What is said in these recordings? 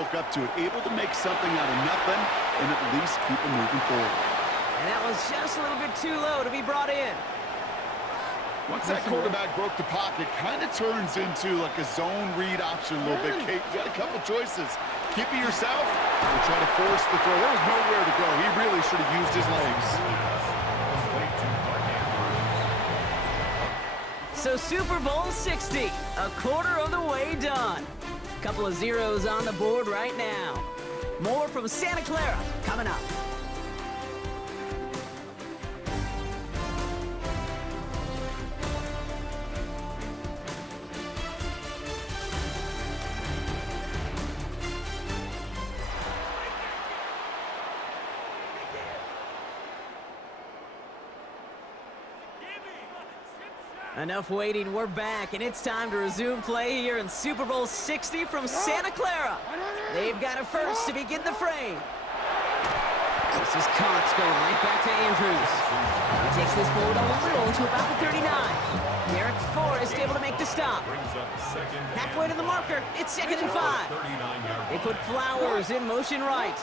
woke up to it, able to make something out of nothing and at least keep it moving forward. And that was just a little bit too low to be brought in. Once that quarterback broke the pocket, kind of turns into like a zone read option a little bit. Kate, you got a couple choices. Keep it yourself or try to force the throw. There was nowhere to go. He really should have used his legs. So Super Bowl 60, a quarter of the way done. Couple of zeros on the board right now. More from Santa Clara coming up. Enough waiting, we're back, and it's time to resume play here in Super Bowl 60 from Santa Clara. They've got it first to begin the frame. This is Cox going right back to Andrews. He takes this forward a little to about the 39. Derek Forrest able to make the stop. Halfway to the marker, it's 2nd and 5. They put Flowers in motion right.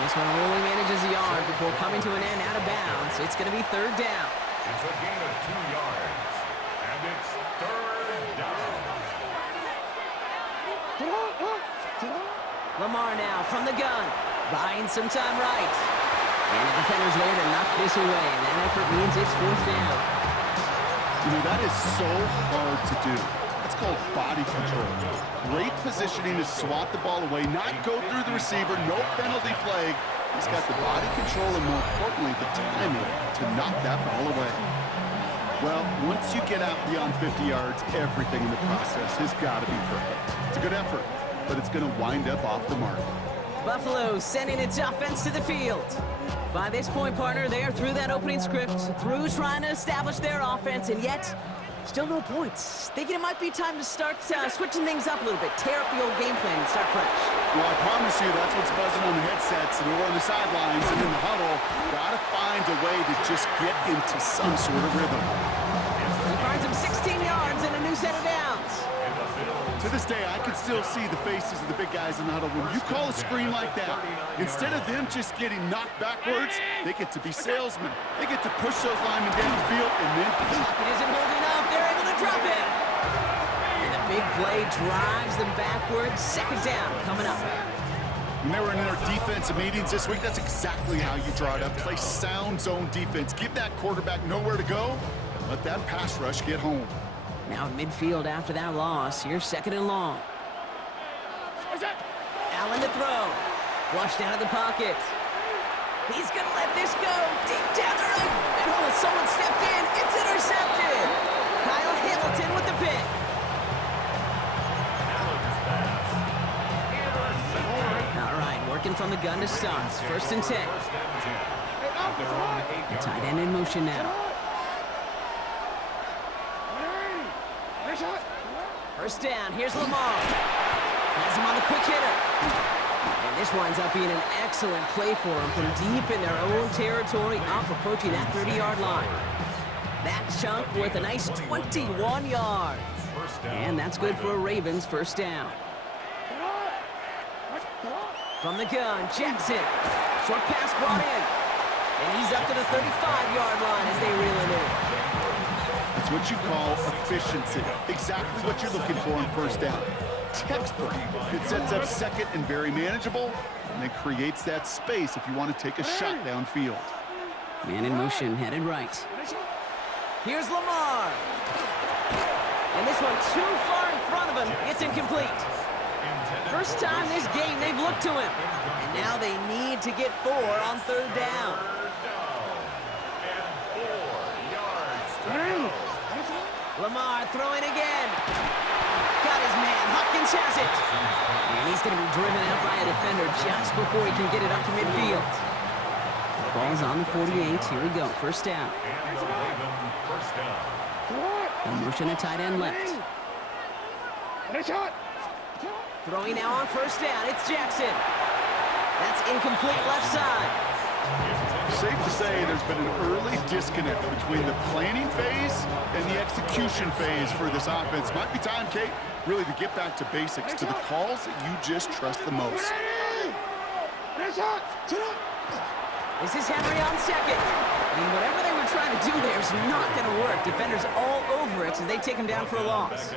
This one only manages a yard before coming to an end out of bounds. It's going to be 3rd down. It's a gain of 2 yards, and it's 3rd down. Lamar now from the gun, buying some time right. And the defender's there to knock this away, and that effort means it's 4th down. You know, that is so hard to do. It's called body control. Great positioning to swat the ball away, not go through the receiver, no penalty flag. He's got the body control and, more importantly, the timing to knock that ball away. Well, once you get out beyond 50 yards, everything in the process has got to be perfect. It's a good effort, but it's going to wind up off the mark. Buffalo sending its offense to the field. By this point, partner, they are through that opening script, through trying to establish their offense, and yet still no points. Thinking it might be time to start switching things up a little bit, tear up the old game plan and start fresh. Well, I promise you that's what's buzzing on the headsets and we're on the sidelines and in the huddle. Got to find a way to just get into some sort of rhythm. He finds him 16 yards and a new set of downs. To this day, I can still see the faces of the big guys in the huddle. When you call a screen like that, instead of them just getting knocked backwards, they get to be salesmen. They get to push those linemen downfield and then Pocket isn't holding up. They're able to drop it. And the big play drives them backwards. 2nd down coming up. when they were in their defensive meetings this week, that's exactly how you draw it up. Play sound zone defense. Give that quarterback nowhere to go and let that pass rush get home. Now at midfield after that loss. Here's 2nd and long. Allen to throw. Flushed out of the pocket. He's going to let this go. Deep down the right. And oh, someone stepped in. It's intercepted. Kyle Hamilton with the pick. All right, working from the gun to start. 1st and 10. The tight end in motion now. 1st down. Here's Lamar. Has him on the quick hitter. And this winds up being an excellent play for him from deep in their own territory, up approaching that 30-yard line. That chunk worth a nice 21 yards. And that's good for a Ravens 1st down. From the gun, Jackson. Short pass brought in. And he's up to the 35-yard line as they reel it in. It's what you call efficiency. Exactly what you're looking for on 1st down. Textbook. It sets up 2nd and very manageable, and it creates that space if you want to take a shot downfield. Man in motion, headed right. Here's Lamar. And this one too far in front of him. It's incomplete. First time this game they've looked to him. And now they need to get 4 on 3rd down. Lamar throwing again. Got his man. Hopkins has it. And he's going to be driven out by a defender just before he can get it up to midfield. Ball's on the 48. Here we go. 1st down. A motion a tight end left. Throwing now on 1st down. It's Jackson. That's incomplete left side. Safe to say there's been an early disconnect between the planning phase and the execution phase for this offense. Might be time, Kate, really to get back to basics, to the calls that you just trust the most. This is Henry on second. And whatever they were trying to do there is not going to work. Defenders all over it as they take him down for a loss.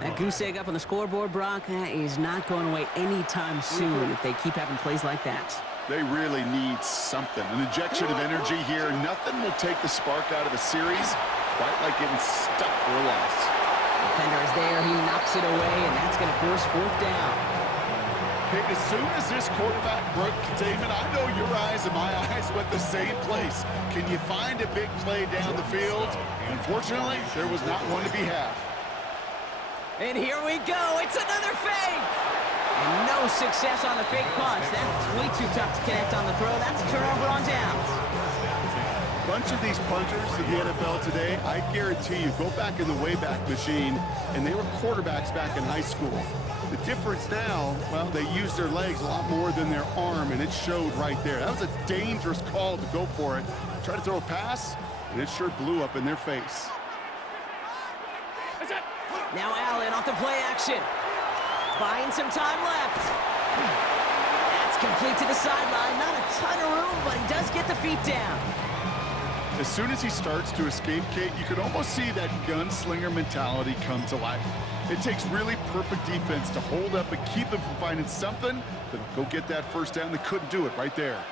That goose egg up on the scoreboard, Brock, is not going away anytime soon if they keep having plays like that. They really need something. An injection of energy here. Nothing will take the spark out of a series quite like getting stuck for a loss. Defender is there. He knocks it away, and that's going to force fourth down. Kate, as soon as this quarterback broke containment, I know your eyes and my eyes went the same place. Can you find a big play down the field? Unfortunately, there was not one to be had. And here we go. It's another fake. And no success on the fake punch. That's way too tough to connect on the throw. That's a turnover on downs. A bunch of these punters in the NFL today, I guarantee you, go back in the Wayback Machine, and they were quarterbacks back in high school. The difference now, well, they use their legs a lot more than their arm, and it showed right there. That was a dangerous call to go for it. Try to throw a pass, and it sure blew up in their face. Now Allen off the play action. Buying some time left. That's complete to the sideline. Not a ton of room, but he does get the feet down. As soon as he starts to escape, Kate, you can almost see that gunslinger mentality come to life. It takes really perfect defense to hold up and keep him from finding something that'll go get that first down. They couldn't do it right there.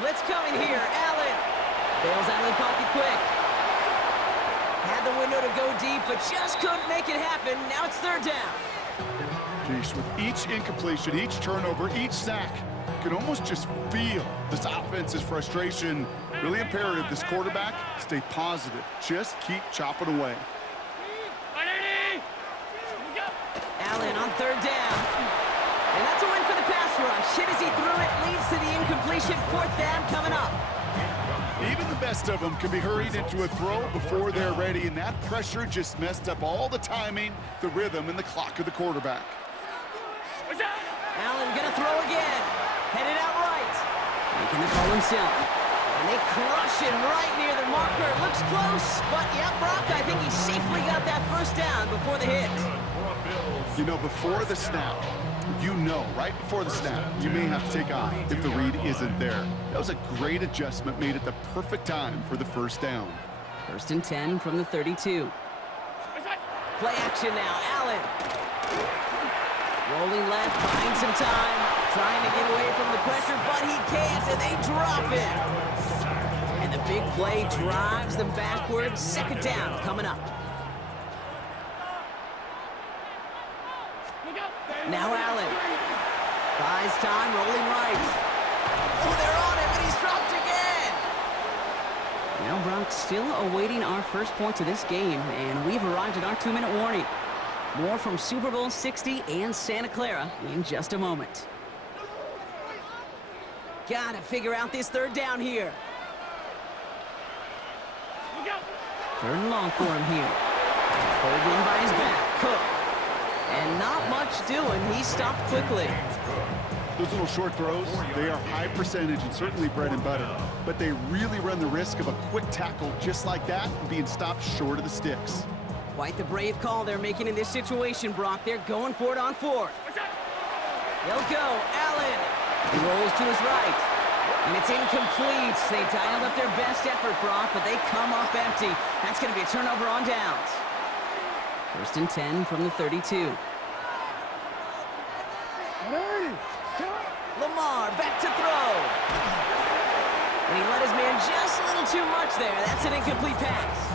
Blitz coming here. Allen bails out of the pocket quick. Had the window to go deep, but just couldn't make it happen. Now it's third down. Jeez, with each incompletion, each turnover, each sack, you can almost just feel this offense's frustration. Really imperative, this quarterback, stay positive. Just keep chopping away. Allen on third down. And that's a win for the pass rush. Hit as he threw it, leads to the incompletion. Fourth down coming up. Even the best of them can be hurried into a throw before they're ready, and that pressure just messed up all the timing, the rhythm, and the clock of the quarterback. Allen gonna throw again. Headed out right. Making the call himself. And they crush him right near the marker. Looks close, but yeah, Brock, I think he safely got that first down before the hit. You know, before the snap, right before the snap, you may have to take off if the read isn't there. That was a great adjustment made at the perfect time for the first down. First and 10 from the 32. Play action now, Allen. Rolling left, buying some time, trying to get away from the pressure, but he can't, and they drop him. And the big play drives them backwards. Second down coming up. Now Allen. Buys time, rolling right. Oh, they're on him, and he's dropped again. Now Brock still awaiting our first points of this game, and we've arrived at our 2-minute warning. More from Super Bowl 60 and Santa Clara in just a moment. Gotta figure out this third down here. Third and long for him here. Pulled in by his back, Cook. And not much doing. He stopped quickly. Those little short throws, they are high percentage and certainly bread and butter, but they really run the risk of a quick tackle just like that and being stopped short of the sticks. Quite the brave call they're making in this situation, Brock. They're going for it on fourth. They'll go. Allen. He rolls to his right. And it's incomplete. They dialed up their best effort, Brock, but they come up empty. That's going to be a turnover on downs. First and 10 from the 32. Lamar back to throw. And he let his man just a little too much there. That's an incomplete pass.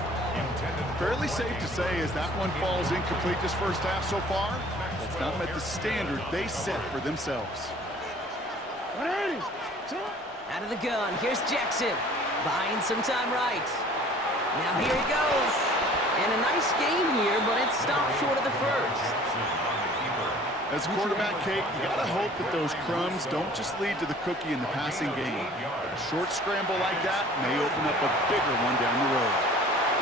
Fairly safe to say as that one falls incomplete this first half so far, that's not met the standard they set for themselves. Out of the gun, here's Jackson. Buying some time right. Now here he goes. And a nice game here, but it stopped short of the first. As a quarterback, Kate, you gotta hope that those crumbs don't just lead to the cookie in the passing game. A short scramble like that may open up a bigger one down the road.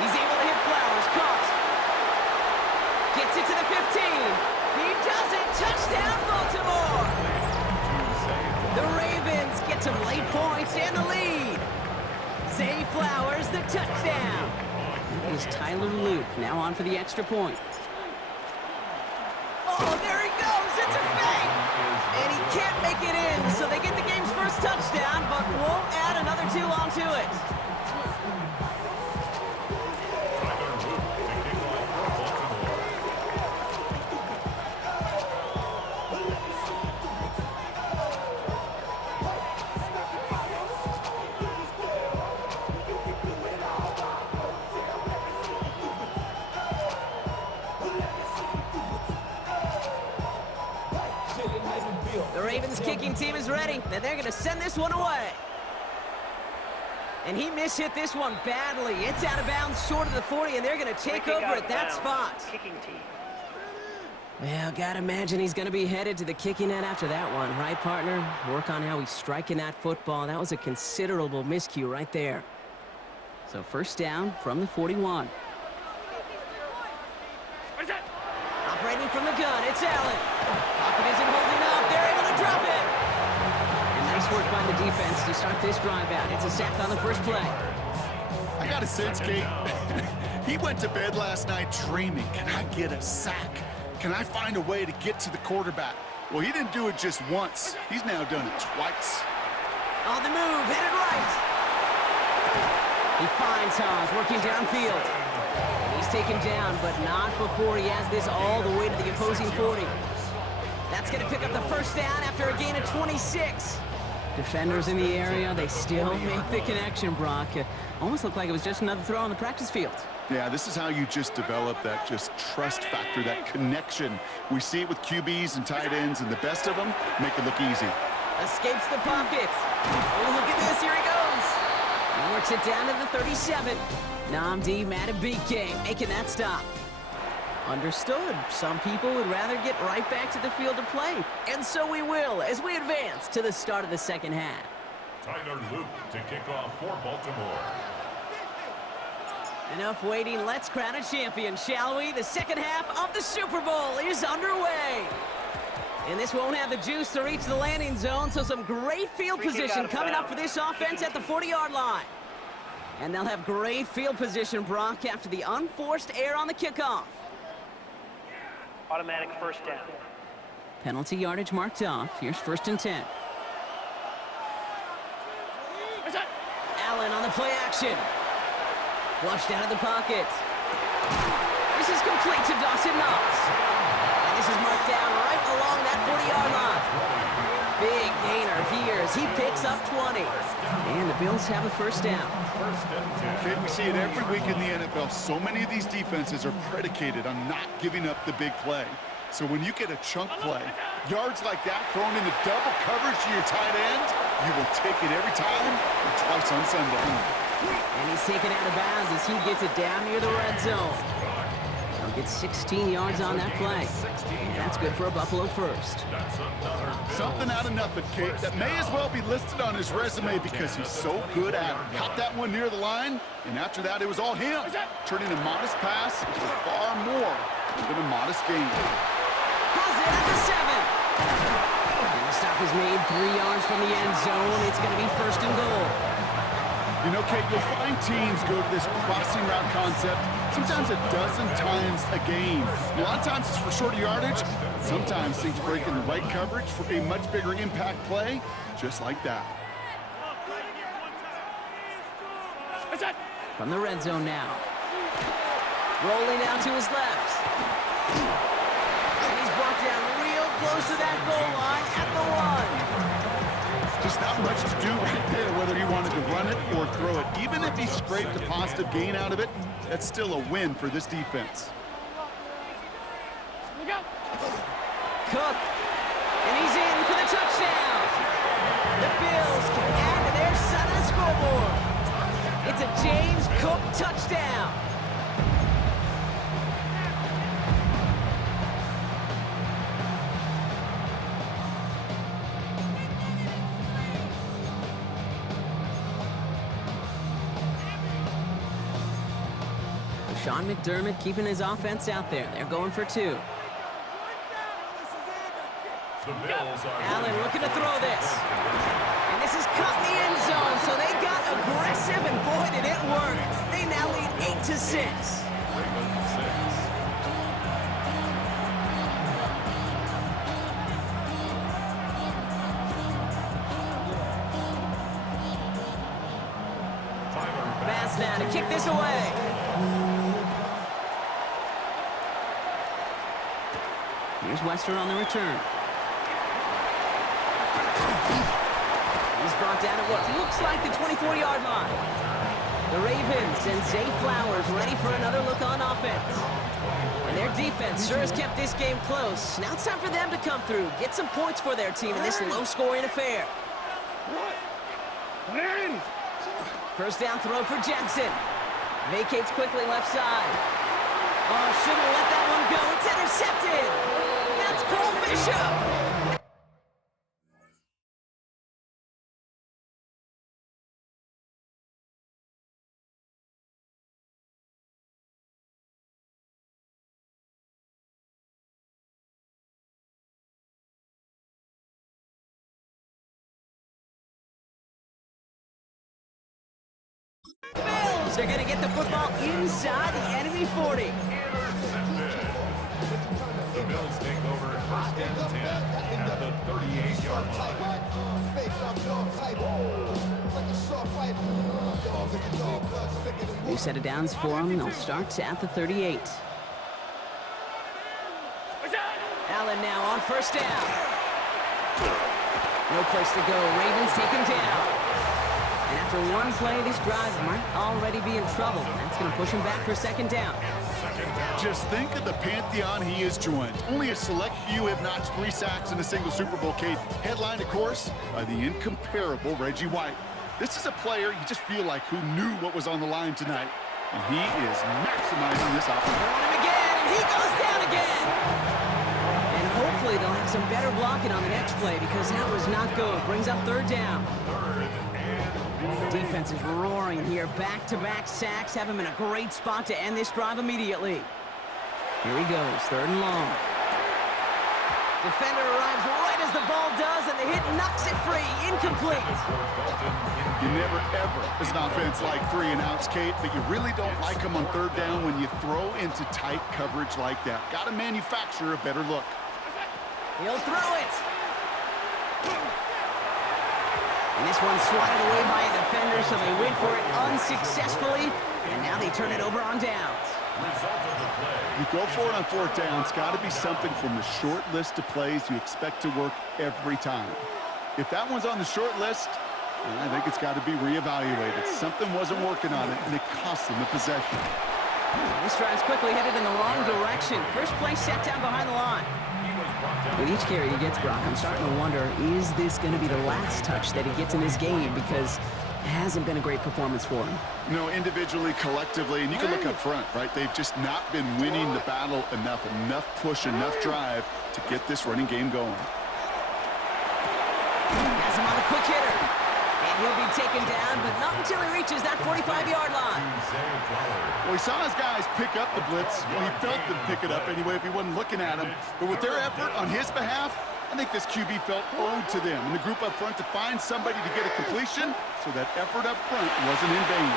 He's able to hit Flowers, caught. Gets it to the 15. He does it, touchdown Baltimore. the touchdown. That was Tyler Luke, now on for the extra point. Oh, there he goes. It's a fake. And he can't make it in, so they get the game's first touchdown, but won't add another 2 onto it. Tyler Luke to kick off for Baltimore. The Ravens kicking team is ready, and they're going to send this one away. And he mishit this one badly. It's out of bounds short of the 40, and they're going to take over at that spot. Kicking team. Well, gotta imagine he's going to be headed to the kicking net after that one, right, partner? Work on how he's striking that football. That was a considerable miscue right there. So first down from the 41. Operating from the gun, it's Allen. Pocket isn't holding up. They're able to drop it. And nice work by the defense to start this drive out. It's a sack on the first play. I got a sense, Kate. He went to bed last night dreaming, can I get a sack? Can I find a way to get to the quarterback? Well, he didn't do it just once. He's now done it twice. On the move, headed right. He finds Haas working downfield. And he's taken down, but not before he has this all the way to the opposing 40. That's going to pick up the first down after a gain of 26. Defenders in the area, they still make the connection, Brock. Almost looked like it was just another throw on the practice field. Yeah, this is how you just develop that just trust factor, that connection. We see it with QBs and tight ends, and the best of them make it look easy. Escapes the pocket. Oh, look at this. Here he goes. He works it down to the 37. Nnamdi Madubuike making that stop. Understood. Some people would rather get right back to the field of play. And so we will as we advance to the start of the second half. Tyler Luke to kick off for Baltimore. Enough waiting. Let's crown a champion, shall we? The second half of the Super Bowl is underway. And this won't have the juice to reach the landing zone, so some great field position coming up for this offense at the 40-yard line. And they'll have great field position, Brock, after the unforced error on the kickoff. Automatic first down. Penalty yardage marked off. Here's 1st and 10. Allen on the play action. Flushed out of the pocket. This is complete to Dawson Knox. And this is marked down right along that 40-yard line. Big gainer here as he picks up 20. And the Bills have a first down. Okay, we see it every week in the NFL. So many of these defenses are predicated on not giving up the big play. So when you get a chunk play, yards like that thrown into double coverage to your tight end, you will take it every time and twice on Sunday. And he's taken out of bounds as he gets it down near the red zone. He'll get 16 yards on that play. And that's good for a Buffalo first. Something out of nothing, Kate, that may as well be listed on his resume because he's so good at it. Caught that one near the line, and after that, it was all him. Turning a modest pass into far more than a modest gain. Has it at the 7. And the stop is made 3 yards from the end zone. It's going to be 1st and goal. You know, Kate, you'll find teams go to this crossing route concept sometimes a dozen times a game. A lot of times it's for shorter yardage. Sometimes things break in the right coverage for a much bigger impact play, just like that. From the red zone now. Rolling out to his left. And he's brought down real close to that goal line at the 1. Just not much to do right there, whether he wanted to run it or throw it. Even if he scraped a positive gain out of it, that's still a win for this defense. Cook, and he's in for the touchdown. The Bills can add to their side of the scoreboard. It's a James Cook touchdown. Sean McDermott keeping his offense out there. They're going for 2. Allen looking to throw this. And this is caught in the end zone, so they got aggressive, and boy, did it work. They now lead 8-6. Ravens 6. Pass now to kick this away. Here's Wester on the return. He's brought down at what looks like the 24-yard line. The Ravens and Zay Flowers ready for another look on offense. And their defense sure has kept this game close. Now it's time for them to come through, get some points for their team in this low-scoring affair. First down throw for Jackson. Vacates quickly left side. Oh, shouldn't have let that one go. It's intercepted. That's Cole Bishop. Bills are going to get the football inside the enemy 40. Intercepted. The Bills take over first and 10 at the 38-yard line. New set of downs for them. They'll start at the 38. Allen now on first down. No place to go. Ravens take him down. And after one play, this drive might already be in trouble. That's going to push him back for second down. Just think of the pantheon he has joined. Only a select few have notched 3 sacks in a single Super Bowl, Kate. Headlined, of course, by the incomparable Reggie White. This is a player you just feel like who knew what was on the line tonight. And he is maximizing this opportunity. They're on him again, and he goes down again. And hopefully they'll have some better blocking on the next play because that was not good. Brings up third down. Defense is roaring here. Back-to-back sacks have him in a great spot to end this drive immediately. Here he goes, third and long. Defender arrives right as the ball does, and the hit knocks it free. Incomplete. You never, ever, as an offense, like 3 and outs, Kate, but you really don't like them on third down when you throw into tight coverage like that. Got to manufacture a better look. He'll throw it. And this one's swatted away by a defender, so they went for it unsuccessfully, and now they turn it over on downs. You go for it on fourth down, it's got to be something from the short list of plays you expect to work every time. If that one's on the short list, I think it's got to be reevaluated. Something wasn't working on it, and it cost them the possession. This drive's quickly headed in the wrong direction. First play set down behind the line. With each carry he gets, Brock, I'm starting to wonder, is this going to be the last touch that he gets in this game? Because it hasn't been a great performance for him. No, individually, collectively, and you can look up front, right? They've just not been winning the battle enough push, enough drive to get this running game going. Has him on a quick hitter. And he'll be taken down, but not until he reaches that 45-yard line. Well, he saw his guys pick up the blitz. Well, he felt them pick it up anyway if he wasn't looking at him. But with their effort on his behalf, I think this QB felt owed to them and the group up front to find somebody to get a completion, so that effort up front wasn't in vain.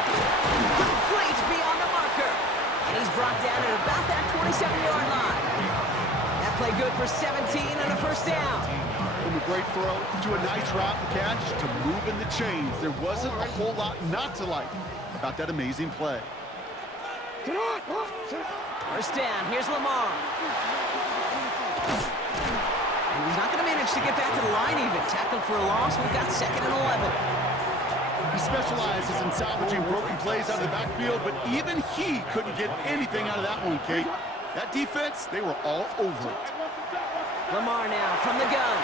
Complete beyond the marker. And he's brought down at about that 27-yard line. That play good for 17 and a first down. From a great throw to a nice route and catch to moving the chains. There wasn't a whole lot not to like about that amazing play. First down, here's Lamar. And he's not going to manage to get back to the line even. Tackled for a loss, we've got second and 11. He specializes in salvaging broken plays out of the backfield, but even he couldn't get anything out of that one, Kate. That defense, they were all over it. Lamar now from the gun.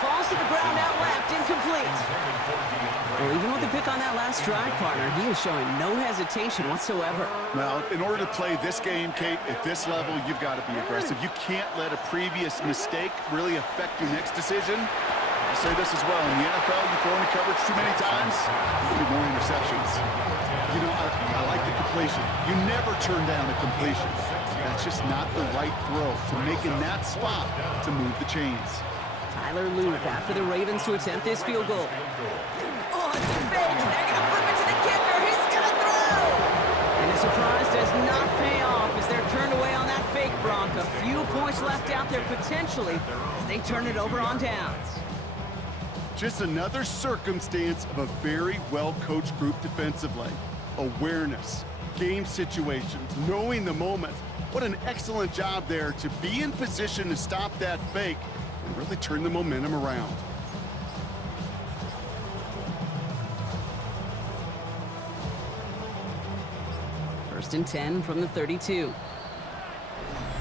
Falls to the ground out left, incomplete. Well, even with the pick on that last drive, partner, he was showing no hesitation whatsoever. Well, in order to play this game, Kate, at this level, you've got to be aggressive. You can't let a previous mistake really affect your next decision. I say this as well. In the NFL, you throw into coverage too many times, you get more interceptions. You know, I like the completion. You never turn down a completion. That's just not the right throw to make in that spot to move the chains. Tyler Luke out for the Ravens to attempt this field goal. Oh, it's a fake. They're going to flip it to the potentially, as they turn it over on downs. Just another circumstance of a very well-coached group defensively. Awareness, game situations, knowing the moment. What an excellent job there to be in position to stop that fake and really turn the momentum around. First and 10 from the 32.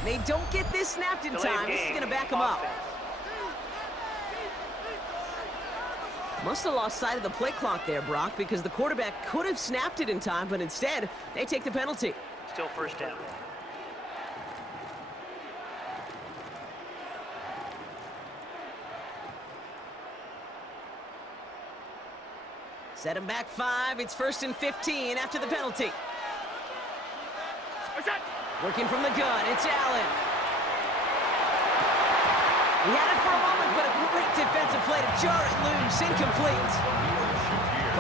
They don't get this snapped in time. This is going to back them up. Must have lost sight of the play clock there, Brock, because the quarterback could have snapped it in time, but instead, they take the penalty. Still first down. Set him back 5. It's first and 15 after the penalty. Working from the gun, it's Allen. He had it for a moment, but a great defensive play to jar it loose, incomplete.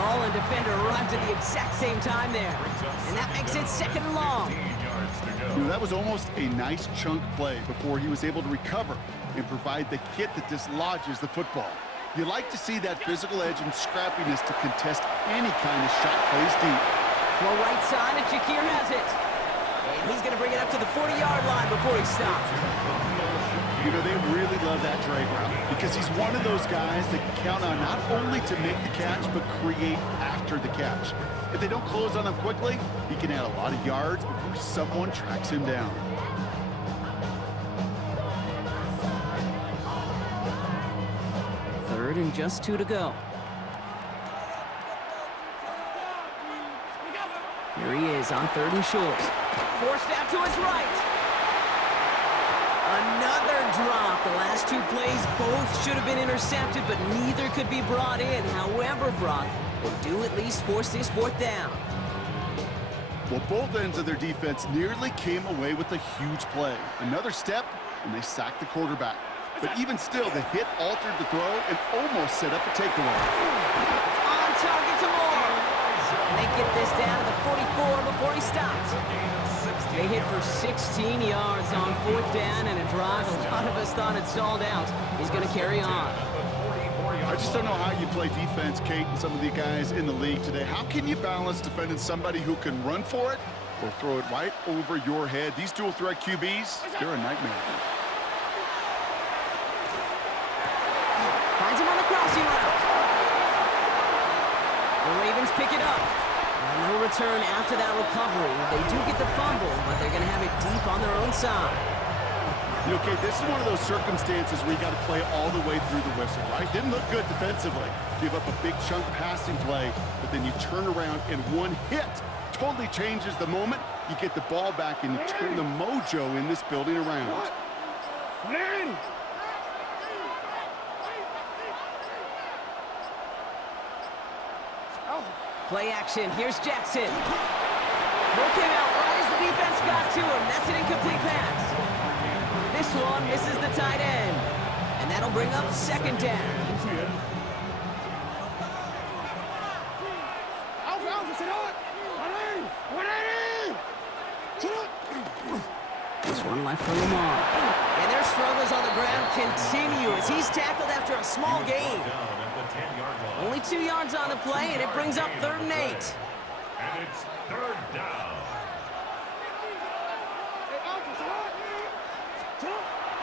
Ball and defender arrived at the exact same time there, and that makes it second and long. You know, that was almost a nice chunk play before he was able to recover and provide the hit that dislodges the football. You like to see that physical edge and scrappiness to contest any kind of shot plays deep. Well, right side, and Shakir has it. And he's going to bring it up to the 40-yard line before he stops. You know, they really love that drag route because he's one of those guys that can count on not only to make the catch, but create after the catch. If they don't close on him quickly, he can add a lot of yards before someone tracks him down. Third and just 2 to go. Here he is on 3rd and short. Forced out to his right. Another drop. The last 2 plays both should have been intercepted, but neither could be brought in. However, Brock will do at least force this 4th down. Well, both ends of their defense nearly came away with a huge play. Another step, and they sacked the quarterback. But even still, the hit altered the throw and almost set up a takeaway. On target to Moore. And they get this down to the 44 before he stops. They hit for 16 yards on 4th down and a drive a lot of us thought had stalled out. He's going to carry on. I just don't know how you play defense, Kate, and some of the guys in the league today. How can you balance defending somebody who can run for it or throw it right over your head? These dual threat QBs, they're a nightmare. Finds him on the crossing route. The Ravens pick it up. No return after that recovery. They do get the fumble, but they're going to have it deep on their own side. You know, Kate, this is one of those circumstances where you got to play all the way through the whistle, right? Didn't look good defensively. Give up a big chunk passing play, but then you turn around and one hit totally changes the moment. You get the ball back and you turn the mojo in this building around. Play action. Here's Jackson. Throw came out right as the defense got to him. That's an incomplete pass. This one misses the tight end. And that'll bring up 2nd down. This one left for Lamar. And their struggles on the ground continue as he's tackled after a small gain. Only 2 yards on the play, and it brings up 3rd and 8. And it's 3rd down.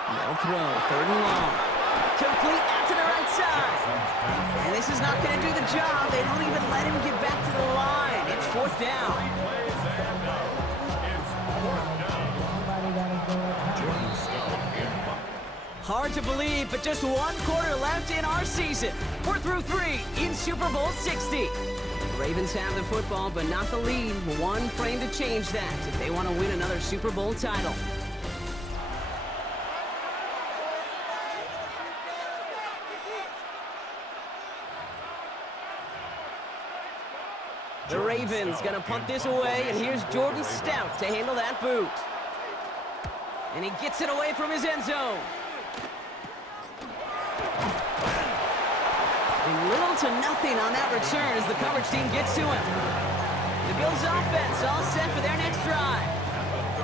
No throw, 3rd and long. Complete out to the right side. And this is not going to do the job. They don't even let him get back to the line. It's 4th down. Hard to believe, but just 1 quarter left in our season. We're through 3 in Super Bowl 60. The Ravens have the football, but not the lead. 1 frame to change that if they want to win another Super Bowl title. The Ravens gonna punt this away, and here's Jordan Stout to handle that boot. And he gets it away from his end zone. And little to nothing on that return as the coverage team gets to him. The Bills offense all set for their next drive.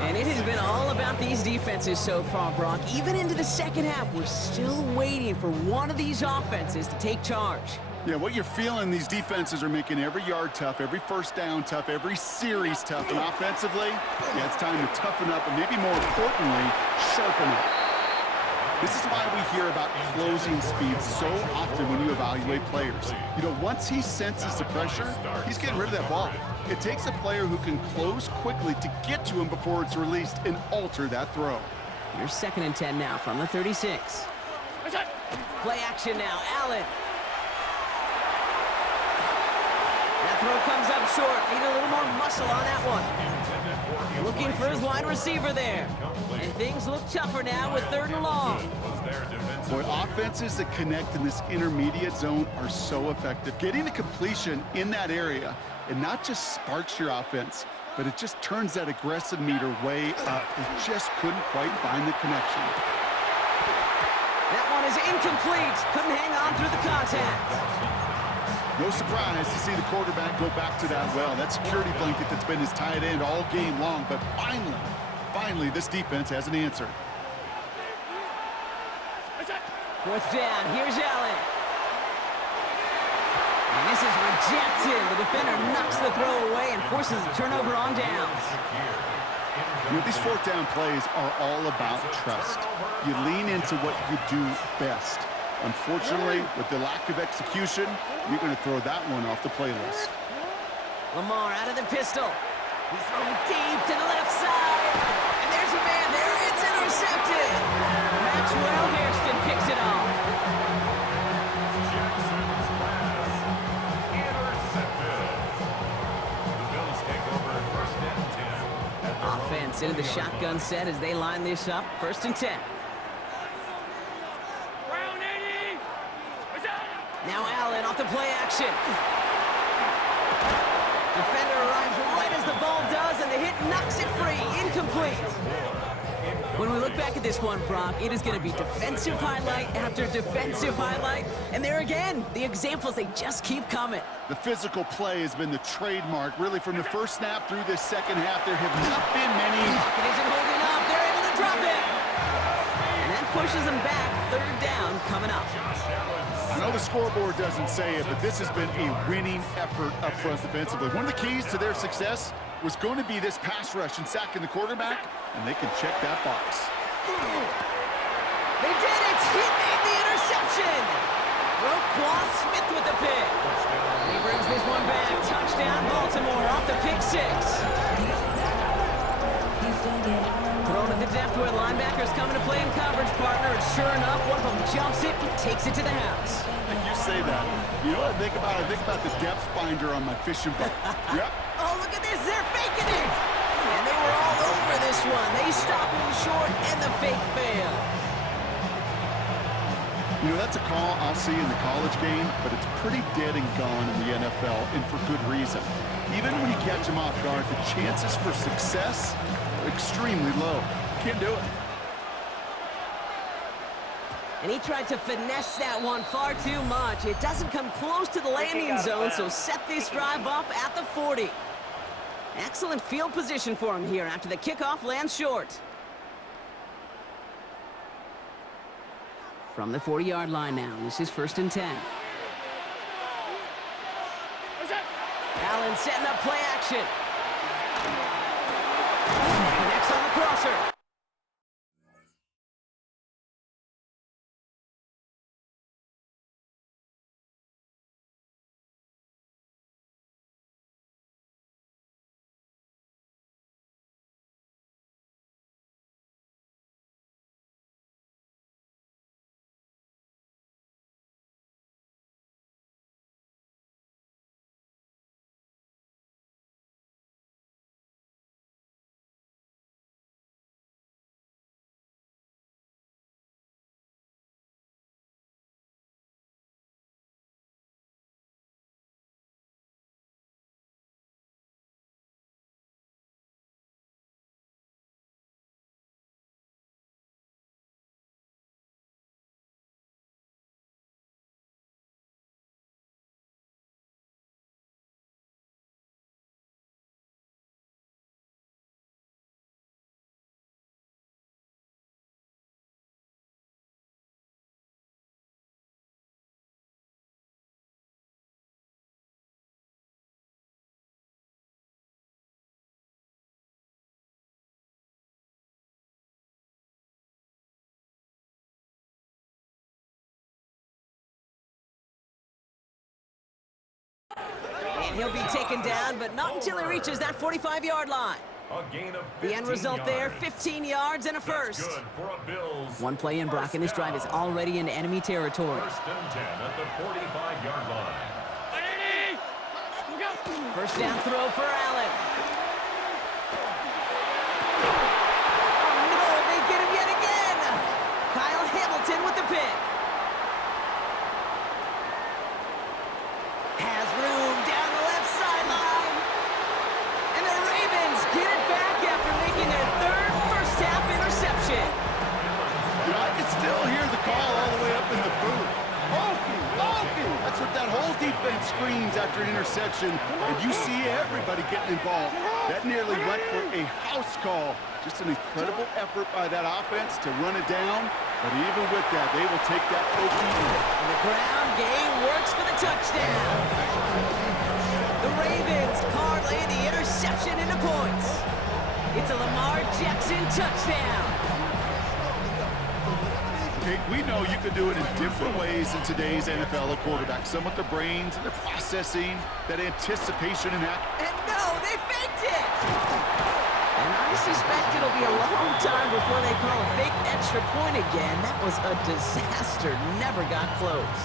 And It has been all about these defenses so far, Brock. Even into the second half, we're still waiting for one of these offenses to take charge. Yeah, what you're feeling, these defenses are making every yard tough, every first down tough, every series tough, and offensively, yeah, it's time to toughen up and maybe more importantly, sharpen up. This is why we hear about closing speed so often when you evaluate players. You know, once he senses the pressure, he's getting rid of that ball. It takes a player who can close quickly to get to him before it's released and alter that throw. Here's 2nd and 10 now from the 36. Play action now, Allen. That throw comes up short. Need a little more muscle on that one. Looking for his wide receiver there. And things look tougher now with 3rd and long. Boy, offenses that connect in this intermediate zone are so effective. Getting a completion in that area, it not just sparks your offense, but it just turns that aggressive meter way up. It just couldn't quite find the connection. That one is incomplete. Couldn't hang on through the contact. No surprise to see the quarterback go back to that well. That security blanket that's been his tight end all game long, but finally, this defense has an answer. 4th down, here's Allen. And this is rejected. The defender knocks the throw away and forces a turnover on downs. You know, these 4th down plays are all about trust. You lean into what you do best. Unfortunately, with the lack of execution, you're going to throw that one off the playlist. Lamar out of the pistol. He's throwing deep to the left side. And there's a man there. It's intercepted. Maxwell Hairston picks it off. Jackson's pass intercepted. The Bills take over 1st and 10. Offense into the shotgun set as they line this up. 1st and 10. Now Allen off the play action. Defender arrives right as the ball does, and the hit knocks it free. Incomplete. When we look back at this one, Brock, it is going to be defensive highlight after defensive highlight. And there again, the examples, they just keep coming. The physical play has been the trademark, really, from the first snap through this second half. There have not been many. Pocket isn't holding up. They're able to drop it. And that pushes them back. 3rd down coming up. I know the scoreboard doesn't say it, but this has been a winning effort up front defensively. One of the keys to their success was going to be this pass rush and sacking the quarterback, and they can check that box. They did it! He made the interception! Roquan Smith with the pick. He brings this one back. Touchdown, Baltimore off the pick 6. Thrown at the depth where linebackers coming to play in coverage, partner. And sure enough, one of them jumps it and takes it to the house. You say that. You know what I think about? I think about the depth finder on my fishing boat. Yep. Oh, look at this. They're faking it. And they were all over this one. They stop him short, and the fake fail. You know, that's a call I'll see in the college game, but it's pretty dead and gone in the NFL, and for good reason. Even when you catch them off guard, the chances for success are extremely low. Can't do it. And he tried to finesse that one far too much. It doesn't come close to the landing zone, so set this drive up at the 40. Excellent field position for him here after the kickoff lands short. From the 40-yard line now, this is 1st and 10. Allen setting up play action. Connects on the crosser. And he'll be taken down, but not until he reaches that 45-yard line. A gain of The end result there, 15 yards and a first. That's good for a Bills. One play in, Brock, and this drive is already in enemy territory. First and 10 at the 45-yard line. First down throw for Allen. Oh, no, they get him yet again. Kyle Hamilton with the pick. Has room down the left sideline. And the Ravens get it back after making their third first-half interception. You know, I can still hear the call all the way up in the booth. Hokie, Hokie! That's what that whole defense screams after an interception, and you see everybody getting involved. That nearly went for a house call. Just an incredible effort by that offense to run it down, but even with that, they will take that Hokie in. And the ground game works for the touchdown. The Ravens parlay the interception into points. It's a Lamar Jackson touchdown. Okay, we know you can do it in different ways in today's NFL at quarterback. Some with the brains and the processing, that anticipation and that. And no, they faked it! And I suspect it'll be a long time before they call a fake extra point again. That was a disaster. Never got close.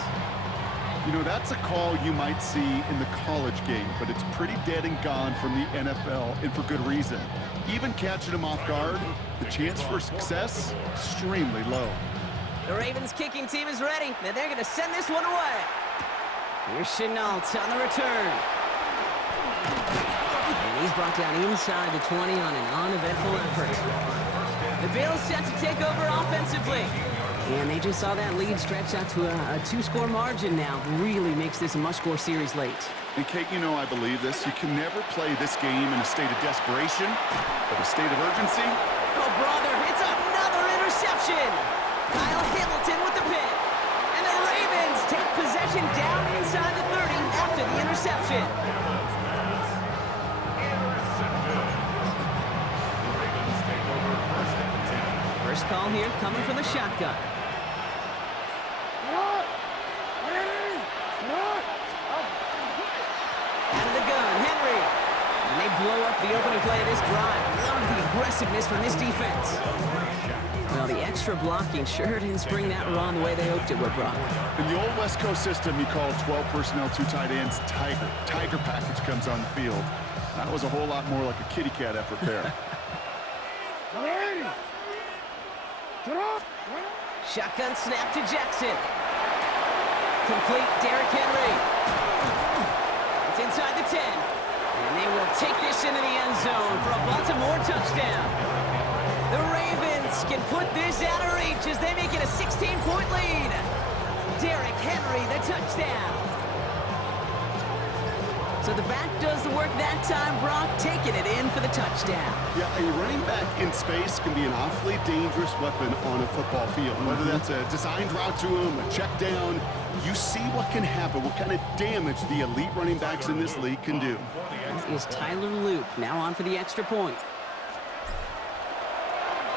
You know, that's a call you might see in the college game, but it's pretty dead and gone from the NFL, and for good reason. Even catching them off guard, the chance for success, extremely low. The Ravens kicking team is ready, and they're going to send this one away. Here's Chenault on the return. And he's brought down inside the 20 on an uneventful effort. The Bills set to take over offensively. And they just saw that lead stretch out to a two-score margin now. Really makes this a must-score series late. And Kate, you know I believe this. You can never play this game in a state of desperation, but a state of urgency. Oh, brother, it's another interception. Kyle Hamilton with the pick. And the Ravens take possession down inside the 30 after the interception. First call here coming from the shotgun. Out of the gun, Henry. And they blow up the opening play of this drive. Love the aggressiveness from this defense. Well, the extra blocking sure didn't spring that run the way they hoped it would, Brock. In the old West Coast system, you call 12 personnel, 2 tight ends, Tiger. Tiger package comes on the field. That was a whole lot more like a kitty cat effort there. Shotgun snap to Jackson. Complete Derrick Henry. It's inside the 10. And they will take this into the end zone for a Baltimore touchdown. The Ravens can put this out of reach as they make it a 16-point lead. Derrick Henry, the touchdown. So the back does the work that time, Brock, taking it in for the touchdown. Yeah, a running back in space can be an awfully dangerous weapon on a football field. Whether that's a designed route to him, a check down, you see what can happen, what kind of damage the elite running backs in this league can do. That is Tyler Luke, now on for the extra point.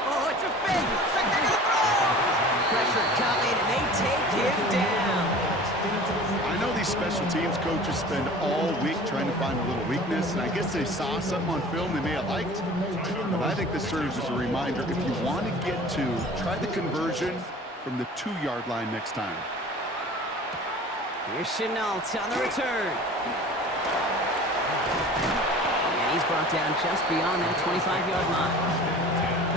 Oh, it's a fake. Looks like they're going to throw. Pressure coming, and they take him down. I know these special teams coaches spend all week trying to find a little weakness, and I guess they saw something on film they may have liked, but I think this serves as a reminder, if you want to get to, try the conversion from the 2-yard line next time. Here's Chenault on the return. And he's brought down just beyond that 25-yard line.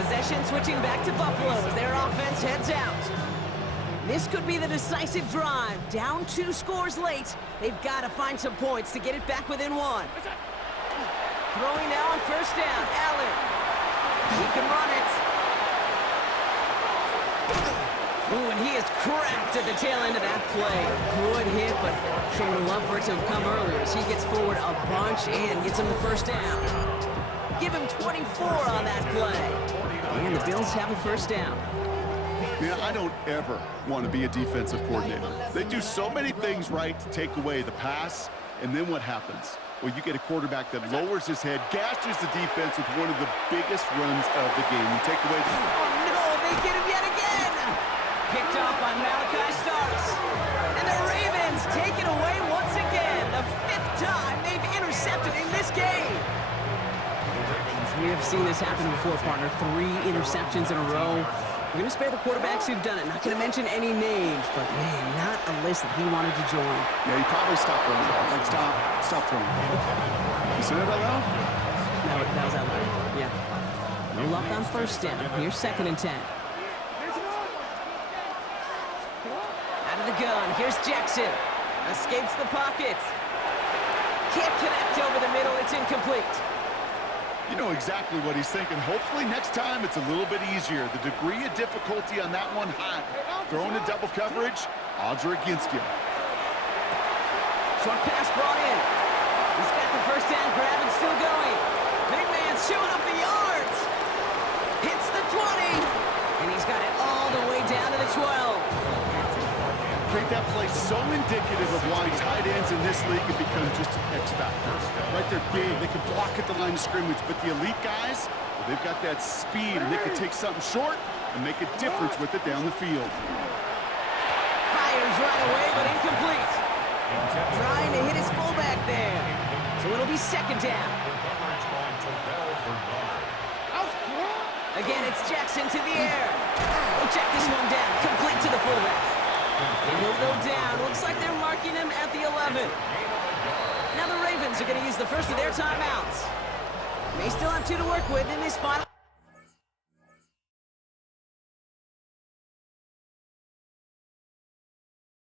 Possession switching back to Buffalo as their offense heads out. This could be the decisive drive. Down 2 scores late. They've got to find some points to get it back within 1. Throwing now on first down, Allen. He can run it. Ooh, and he is cracked at the tail end of that play. Good hit, but sure would love for it to have come earlier as he gets forward a bunch and gets him the first down. Give him 24 on that play. And the Bills have a first down. Man, I don't ever want to be a defensive coordinator. They do so many things right to take away the pass, and then what happens? Well, you get a quarterback that lowers his head, gashes the defense with one of the biggest runs of the game. You take away... Oh, no, they get him yet again! Picked off by Malachi Starks. And the Ravens take it away once again. The 5th in this game. We have seen this happen before, partner. 3 interceptions in a row. We're going to spare the quarterbacks who've done it. Not going to mention any names, but man, not a list that he wanted to join. Yeah, he probably stopped throwing the ball. Like, stop throwing the ball. You see that out loud? No, that was out loud. Yeah. No luck on first down. Here's 2nd and 10. Out of the gun. Here's Jackson. Escapes the pocket. Can't connect over the middle. It's incomplete. You know exactly what he's thinking. Hopefully next time it's a little bit easier. The degree of difficulty on that one high. Throwing a double coverage, odds are against you. Short pass brought in. He's got the first down grab and still going. Big man showing up the yards. Hits the 20. And he's got it all the way down to the 12. Great, that play so indicative of why tight ends in this league have become just X factors. Right, they're big, they can block at the line of scrimmage, but the elite guys, well, they've got that speed and they can take something short and make a difference with it down the field. Fires right away, but incomplete. Trying to hit his fullback there. So it'll be 2nd down. Again, it's Jackson to the air. We'll check this one down, complete to the fullback. And he'll go down. Looks like they're marking him at the 11. Now the Ravens are going to use the first of their timeouts. They still have 2 to work with in this final.